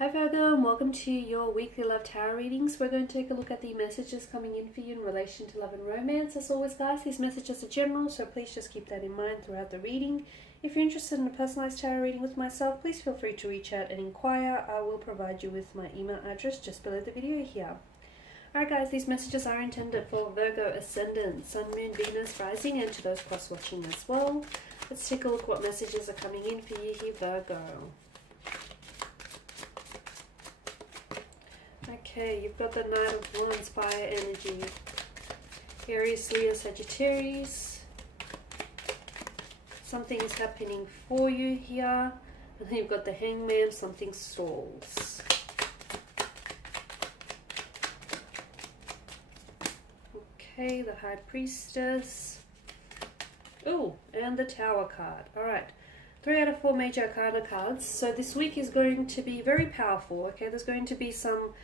Hi Virgo, and welcome to your weekly love tarot readings. We're going to take a look at the messages coming in for you in relation to love and romance. As always guys, these messages are general, so please just keep that in mind throughout the reading. If you're interested in a personalized tarot reading with myself, please feel free to reach out and inquire. I will provide you with my email address just below the video here. Alright guys, these messages are intended for Virgo Ascendant, Sun, Moon, Venus, Rising, and to those cross-watching as well. Let's take a look what messages are coming in for you here, Virgo. Okay, you've got the Knight of Wands, fire energy. Aries, Leo, Sagittarius. Something is happening for you here. And then you've got the Hangman, something stalls. Okay, the High Priestess. Oh, and the Tower card. Alright. 3 out of 4 major arcana cards. So this week is going to be very powerful. Okay, there's going to be some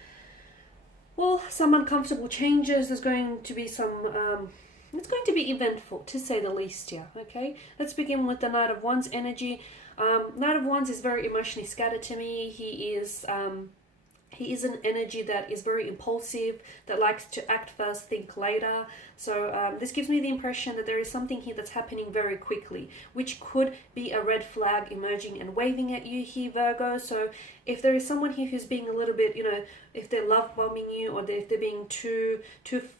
uncomfortable changes. There's going to be some, it's going to be eventful, to say the least here. Okay, let's begin with the Knight of Wands energy. Knight of Wands is very emotionally scattered to me. He is an energy that is very impulsive, that likes to act first, think later. So this gives me the impression that there is something here that's happening very quickly, which could be a red flag emerging and waving at you here, Virgo. So if there is someone here who's being a little bit, if they're love bombing you, or if they're being too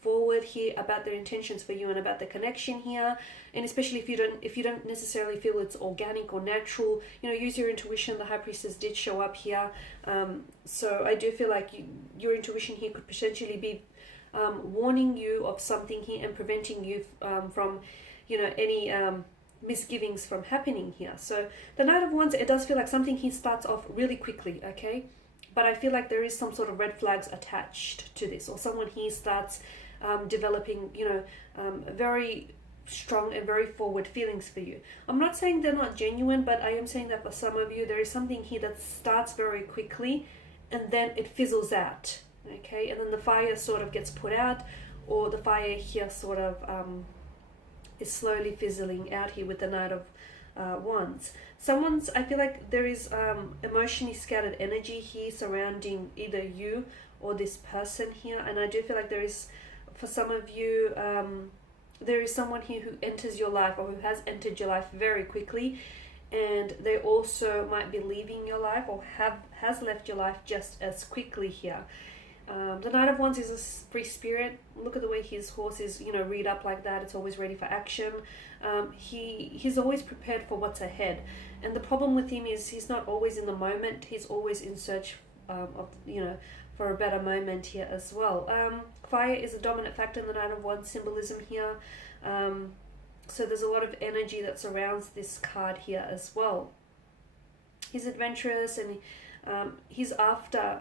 forward here about their intentions for you and about the connection here, and especially if you don't necessarily feel it's organic or natural, use your intuition. The High Priestess did show up here, so I do feel like your intuition here could potentially be warning you of something here and preventing you from any misgivings from happening here. So the Knight of Wands, it does feel like something here starts off really quickly, okay, but I feel like there is some sort of red flags attached to this, or someone here starts developing very strong and very forward feelings for you. I'm not saying they're not genuine, but I am saying that for some of you there is something here that starts very quickly and then it fizzles out, okay, and then the fire sort of gets put out, or the fire here sort of is slowly fizzling out here with the Knight of Wands. I feel like there is emotionally scattered energy here surrounding either you or this person here, and I do feel like there is, for some of you, there is someone here who enters your life, or who has entered your life very quickly, and they also might be leaving your life, or has left your life just as quickly here. The Knight of Wands is a free spirit. Look at the way his horse is, read up like that. It's always ready for action. He's always prepared for what's ahead. And the problem with him is he's not always in the moment. He's always in search of, for a better moment here as well. Fire is a dominant factor in the Knight of Wands symbolism here. So there's a lot of energy that surrounds this card here as well. He's adventurous, and he's after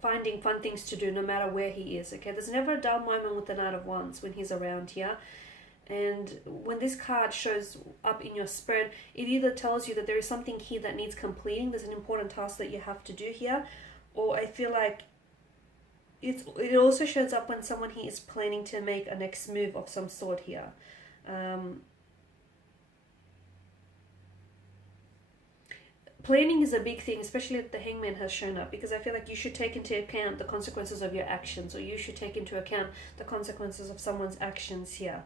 finding fun things to do no matter where he is. Okay, there's never a dull moment with the Knight of Wands when he's around here. And when this card shows up in your spread, it either tells you that there is something here that needs completing, there's an important task that you have to do here, or I feel like it also shows up when someone here is planning to make a next move of some sort here. Planning is a big thing, especially if the Hangman has shown up, because I feel like you should take into account the consequences of your actions, or you should take into account the consequences of someone's actions here.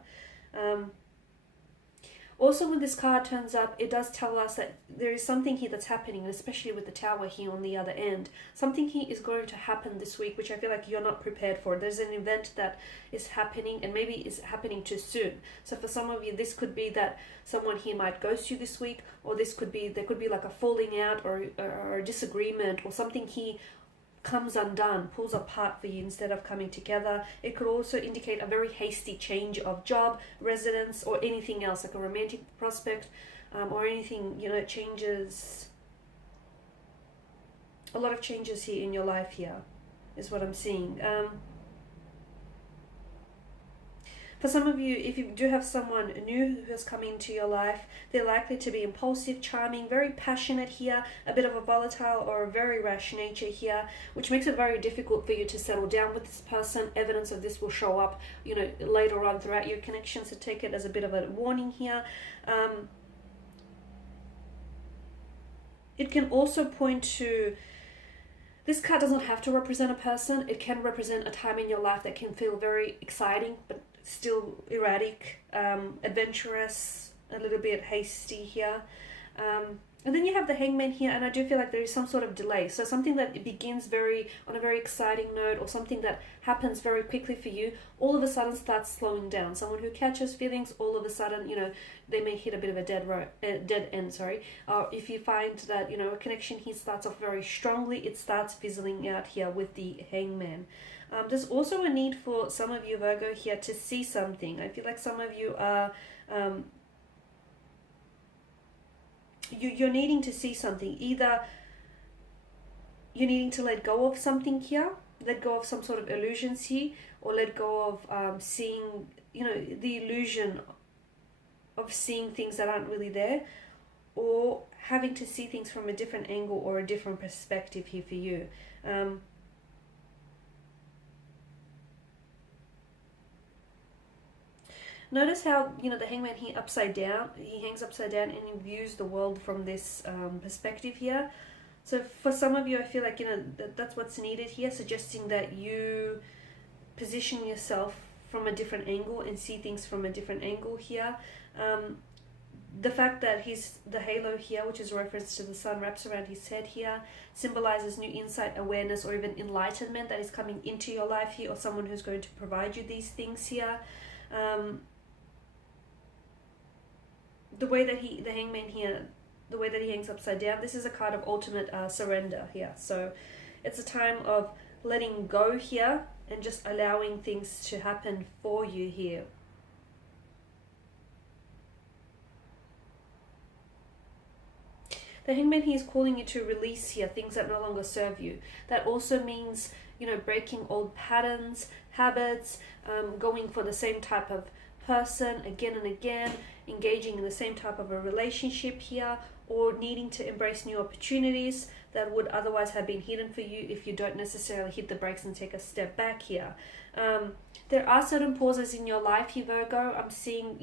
Also, when this card turns up, it does tell us that there is something here that's happening, and especially with the Tower here on the other end. Something here is going to happen this week, which I feel like you're not prepared for. There's an event that is happening, and maybe is happening too soon. So for some of you, this could be that someone here might ghost you this week, or there could be like a falling out, or a disagreement, or something here comes undone, pulls apart for you instead of coming together. It could also indicate a very hasty change of job, residence, or anything else, like a romantic prospect, or anything, changes. A lot of changes here in your life here is what I'm seeing. For some of you, if you do have someone new who has come into your life, they're likely to be impulsive, charming, very passionate here, a bit of a volatile or a very rash nature here, which makes it very difficult for you to settle down with this person. Evidence of this will show up, later on throughout your connection, so take it as a bit of a warning here. It can also point to This card doesn't have to represent a person. It can represent a time in your life that can feel very exciting, but still erratic, adventurous, a little bit hasty here. And then you have the Hangman here, and I do feel like there is some sort of delay. So something that begins on a very exciting note, or something that happens very quickly for you, all of a sudden starts slowing down. Someone who catches feelings, all of a sudden, they may hit a bit of a dead end. Sorry. If you find that a connection here starts off very strongly, it starts fizzling out here with the Hangman. There's also a need for some of you, Virgo, here to see something. I feel like some of you are you're needing to see something. Either you're needing to let go of something here, let go of some sort of illusions here, or let go of seeing, the illusion of seeing things that aren't really there, or having to see things from a different angle or a different perspective here for you. Notice how, the Hangman here upside down, he hangs upside down and he views the world from this perspective here. So for some of you, I feel like, that's what's needed here, suggesting that you position yourself from a different angle and see things from a different angle here. The fact that the halo here, which is a reference to the sun, wraps around his head here, symbolizes new insight, awareness, or even enlightenment that is coming into your life here, or someone who's going to provide you these things here. The way that the Hangman here, the way that he hangs upside down, this is a card of ultimate surrender here. So it's a time of letting go here and just allowing things to happen for you here. The Hangman here is calling you to release here things that no longer serve you. That also means, breaking old patterns, habits, going for the same type of person again and again, engaging in the same type of a relationship here, or needing to embrace new opportunities that would otherwise have been hidden for you if you don't necessarily hit the brakes and take a step back here. There are certain pauses in your life here, Virgo. I'm seeing,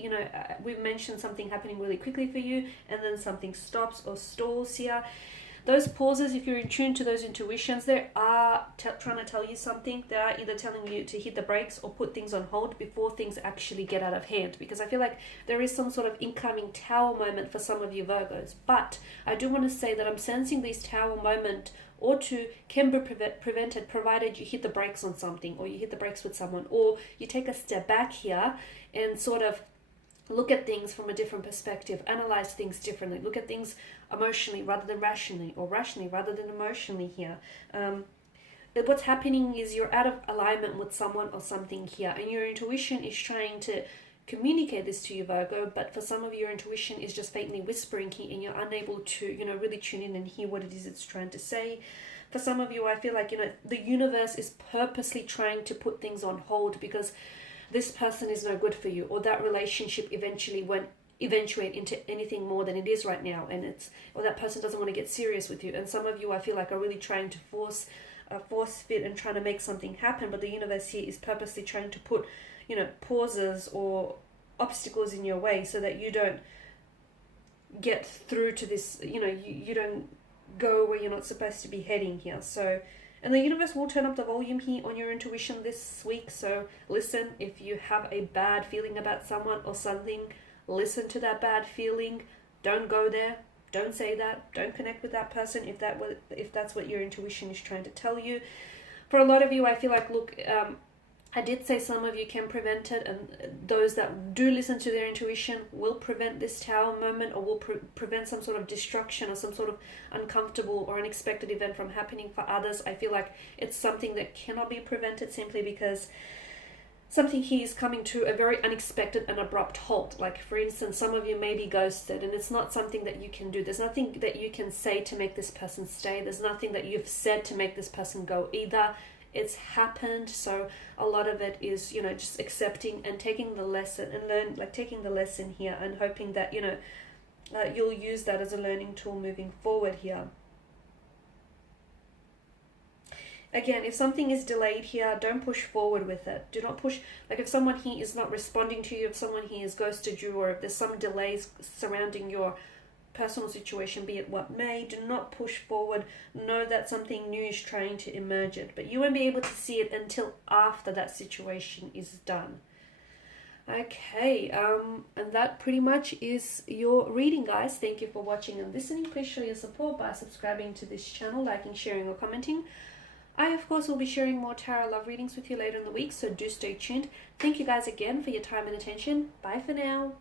we've mentioned something happening really quickly for you, and then something stops or stalls here. Those pauses, if you're in tune to those intuitions, they are trying to tell you something. They are either telling you to hit the brakes or put things on hold before things actually get out of hand. Because I feel like there is some sort of incoming tower moment for some of you Virgos. But I do want to say that I'm sensing this tower moment or two can be prevented, provided you hit the brakes on something, or you hit the brakes with someone, or you take a step back here and sort of look at things from a different perspective, analyze things differently, look at things emotionally rather than rationally, or rationally rather than emotionally here. What's happening is you're out of alignment with someone or something here, and your intuition is trying to communicate this to you, Virgo, but for some of your intuition is just faintly whispering here, and you're unable to, really tune in and hear what it is it's trying to say. For some of you, I feel like, the universe is purposely trying to put things on hold because this person is no good for you, or that relationship eventually won't eventuate into anything more than it is right now, or that person doesn't want to get serious with you. And some of you, I feel like, are really trying to force fit and trying to make something happen, but the universe here is purposely trying to put, pauses or obstacles in your way so that you don't get through to this, you don't go where you're not supposed to be heading here. So, and the universe will turn up the volume here on your intuition this week. So listen, if you have a bad feeling about someone or something, listen to that bad feeling. Don't go there. Don't say that. Don't connect with that person if that's what your intuition is trying to tell you. For a lot of you, I feel like, look, I did say some of you can prevent it, and those that do listen to their intuition will prevent this tower moment, or will prevent some sort of destruction or some sort of uncomfortable or unexpected event from happening. For others, I feel like it's something that cannot be prevented simply because something here is coming to a very unexpected and abrupt halt. Like, for instance, some of you may be ghosted, and it's not something that you can do. There's nothing that you can say to make this person stay. There's nothing that you've said to make this person go either. It's happened. So a lot of it is, just accepting and taking the lesson and taking the lesson here and hoping that, you'll use that as a learning tool moving forward here. Again, if something is delayed here, don't push forward with it. Do not push, like if someone here is not responding to you, if someone here has ghosted you, or if there's some delays surrounding your personal situation, be it what may. Do not push forward. Know that something new is trying to emerge it, but you won't be able to see it until after that situation is done. Okay, and that pretty much is your reading, guys. Thank you for watching and listening. Please show your support by subscribing to this channel, liking, sharing, or commenting. I, of course, will be sharing more tarot love readings with you later in the week, so do stay tuned. Thank you guys again for your time and attention. Bye for now.